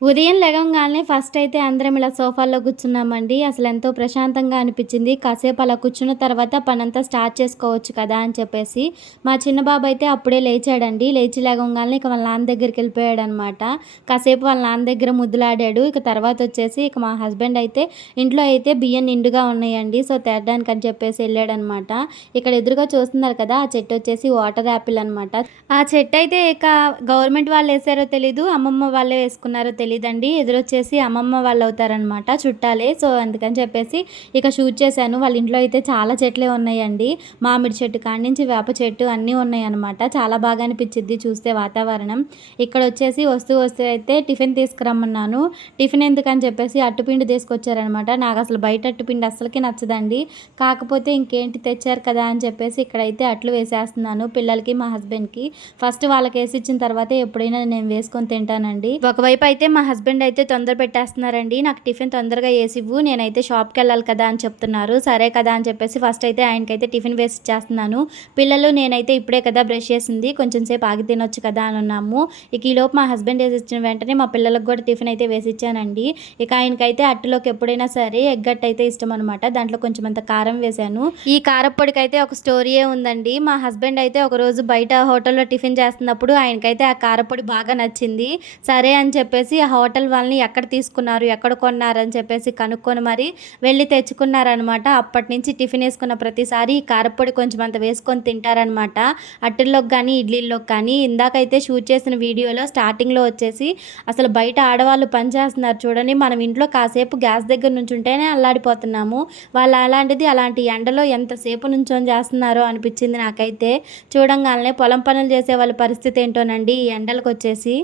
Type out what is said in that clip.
ఉదయం లెగంగాల్నే ఫస్ట్ అయితే అందరం ఇలా సోఫాల్లో కూర్చున్నామండి. అసలెంతో ప్రశాంతంగా అనిపిచ్చింది. కాసేపు అలా కూర్చున్న తర్వాత పనంతా స్టార్ట్ చేసుకోవచ్చు కదా అని చెప్పేసి. మా చిన్న బాబయితే అప్పుడే లేచాడండి. లేచి లెగంగాల్నే ఇక వాళ్ళ నాన్న దగ్గరికెళ్ళిపోయాడనమాట. కాసేపు వాళ్ళ నాన్న దగ్గర ముద్దులాడాడు. ఇక తర్వాతొచ్చేసి ఇక మా హస్బెండ్ అయితే ఇంట్లో అయితే బియ్యం నిండుగా ఉన్నాయండి. సో, తేడానికని చెప్పేసి ఎళ్ళాడనమాట. ఇక్కడ ఎదురుగా చూస్తున్నారు కదా! ఆ చెట్టొచ్చేసి వాటర్ యాపిల్ అనమాట. ఆ చెట్టయితే ఇక గవర్నమెంట్ వాళ్ళేసారో తెలీదు. అమ్మమ్మ వాళ్ళే వేసుకున్నారో తెలీదండి. ఎదురొచ్చేసి అమ్మమ్మ వాళ్ళవుతారనమాట చుట్టాలే. సో, అందుకని చెప్పేసి ఇక షూట్ చేశాను. వాళ్ళ ఇంట్లో అయితే చాలా చెట్లే ఉన్నాయండి. మామిడి చెట్టు కాడ్నుంచి వేప చెట్టు అన్నీ ఉన్నాయనమాట. చాలా బాగా అనిపిచ్చిద్ది చూస్తే వాతావరణం. ఇక్కడొచ్చేసి వస్తూ అయితే టిఫిన్ తీసుకురమ్మన్నాను. టిఫిన్ ఎందుకని చెప్పేసి అట్టుపిండి తీసుకొచ్చారనమాట. నాకసలు బయట అట్టుపిండి అస్సలకి నచ్చదండి. కాకపోతే ఇంకేంటి తెచ్చారు కదా అని చెప్పేసి ఇక్కడైతే అట్లు వేసేస్తున్నాను పిల్లలకి, మా హస్బెండ్‌కి. ఫస్ట్ వాళ్ళకేసిచ్చిన తర్వాతే ఎప్పుడైనా నేను వేసుకొని తింటానండి. ఒకవైపు అయితే మా హస్బెండ్ అయితే తొందర పెట్టేస్తున్నారండి. నాకు టిఫిన్ తొందరగా ఏసివ్వు, నేనైతే షాప్‌కెళ్ళాలి కదా అని చెప్తున్నారు. సరే కదా అని చెప్పేసి ఫస్ట్ అయితే ఆయనకైతే టిఫిన్ వేసిచ్చేస్తున్నాను. పిల్లలు నేనైతే ఇప్పుడే కదా బ్రష్ చేసింది, కొంచెం సేపు ఆగి తినొచ్చు కదా అని ఉన్నాము. ఇక ఈలోపు మా హస్బెండ్ ఏసిచ్చిన వెంటనే మా పిల్లలకు కూడా టిఫిన్ అయితే వేసిచ్చానండి. ఇక ఆయనకైతే అట్టులోకి ఎప్పుడైనా సరే ఎగ్గట్టు అయితే ఇష్టమనమాట. దాంట్లో కొంచెం అంత కారం వేశాను. ఈ కారప్పొడికైతే ఒక స్టోరీయే ఉందండి. మా హస్బెండ్ అయితే ఒకరోజు బయట హోటల్‌లో టిఫిన్ చేస్తున్నప్పుడు ఆయనకైతే ఆ కారప్పొడి బాగా నచ్చింది. సరే అని చెప్పేసి ఆ హోటల్ వాళ్ళని ఎక్కడ తీసుకున్నారు, ఎక్కడ కొన్నారని చెప్పేసి కనుక్కొని మరి వెళ్లి తెచ్చుకున్నారనమాట. అప్పటినుంచి టిఫిన్ ఏసుకున్న ప్రతిసారి ఈ కారప్పొడి కొంచెం అంత వేసుకొని తింటారనమాట. అట్టుల్లోకి గానీ, ఇడ్లీల్లోకి కానీ. ఇందాకైతే షూట్ చేసిన వీడియోలో స్టార్టింగ్‌లో వచ్చేసి అసలు బయట ఆడవాళ్ళు పని చేస్తున్నారు చూడండి. మనం ఇంట్లో కాసేపు గ్యాస్ దగ్గర నుంచుంటేనే అల్లాడిపోతున్నాము. వాళ్ళు అలాంటిది అలాంటి ఎండలో ఎంతసేపు నుంచొని చేస్తున్నారో అనిపిచ్చింది నాకైతే. చూడంగాల్నే పొలం పనులు చేసే వాళ్ళ పరిస్థితి ఏంటోనండి ఈ ఎండలకొచ్చేసి.